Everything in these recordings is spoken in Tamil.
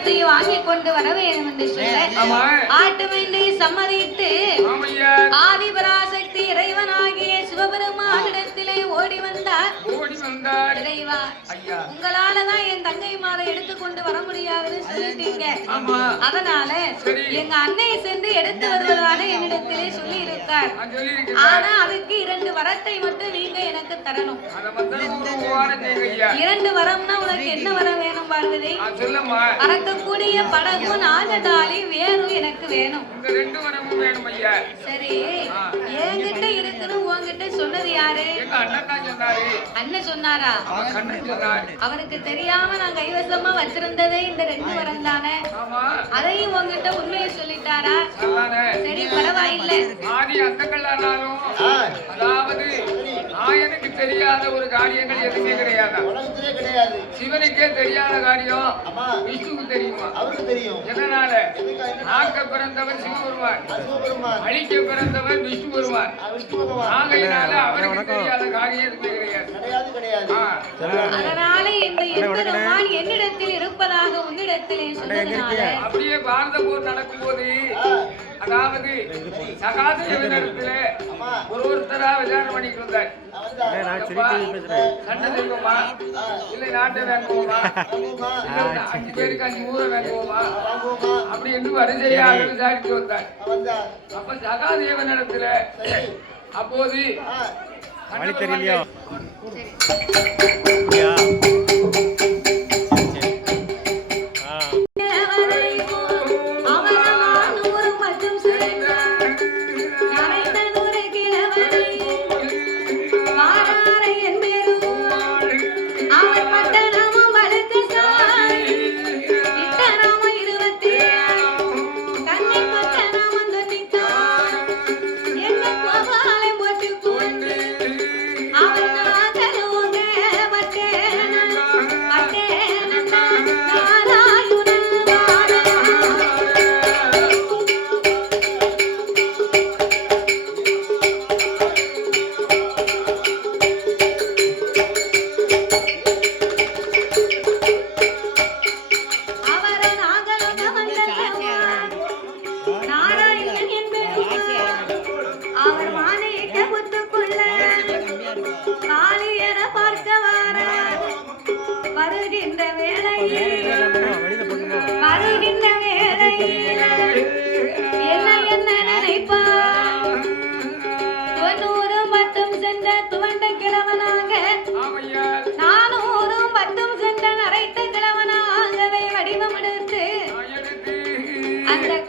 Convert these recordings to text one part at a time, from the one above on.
வரத்தை வாங்கி கொண்டு வர வேண்டும் என்று சொல்ல ஆட்டுமென்று சம்மதித்து ஆதிபராசக்தி இறைவனாகிய சிவபெருமானிடத்திலே ஓடி வந்தார். இறைவா, உங்களாலதான் என் தங்கைமாரை எடுத்துக்கொண்டு வர முடியாதுன்னு சொல்லிட்டீங்க. அதனால எங்க அன்னை சென்று எடுத்து வருவதாக என்னிடத்திலே சொல்லி இருக்கார். ஆனா அதுக்கு 2 வரத்தை மட்டும் நீங்க எனக்கு தரணும். 2 வரம்னா உனக்கு என்ன வரம் வேணும் பார்வதி? பறக்கக்கூடிய படகும் நாகதாளி வேறும் எனக்கு வேணும். சரி, என்கிட்ட இருக்குன்னு உன்கிட்ட சொன்னது யாரு? அண்ணன் சொன்னாரா? அவருக்கு தெரியாம நான் கைவசமா வச்சிருந்ததே இந்த 2 வரம் தானே. அதையும் உங்ககிட்ட உண்மையை சொல்லிட்டாரா? சரி, பரவாயில்லை. அதாவது ஆயனுக்கு தெரியாத ஒரு காரியங்கள் எதுவுமே கிடையாது. சிவனுக்கே தெரியாத காரியம் விஷ்ணுக்கு தெரியுமா? அவருக்கு தெரியும். எதனால? ஆக்க பிறந்தவர் சிவபெருமான், அழிக்க பிறந்தவர் விஷ்ணு பெருமான். ஆகையினால அவருக்கு தெரியாத காரியம் எதுவுமே கிடையாது. அதனால இந்த எம்பெருமான் என்னிடத்தில் இருப்பதாக உன்னிடத்திலே சொன்னதுனால அப்படியே பாரத போர் நடக்கும் போது அதாவது சகாதேவனிடத்துல ஒருத்தரா விசாரணை பண்ணிட்டு இருந்தார். சண்டை செய்வோமா இல்லை நாட்டை வாங்குவோமா, 5 பேருக்கு 5 ஊரை வாங்குவோமா அப்படி என்று வரிசையாக விசாரித்து வந்தார். அப்ப சகாதேவனிடத்துல அப்போது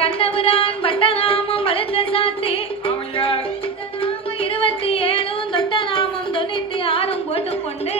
கண்ணபுரான் பட்டநாமம் வழுக்க சாத்தி 27 தொட்ட நாமம் 96 போட்டுக்கொண்டு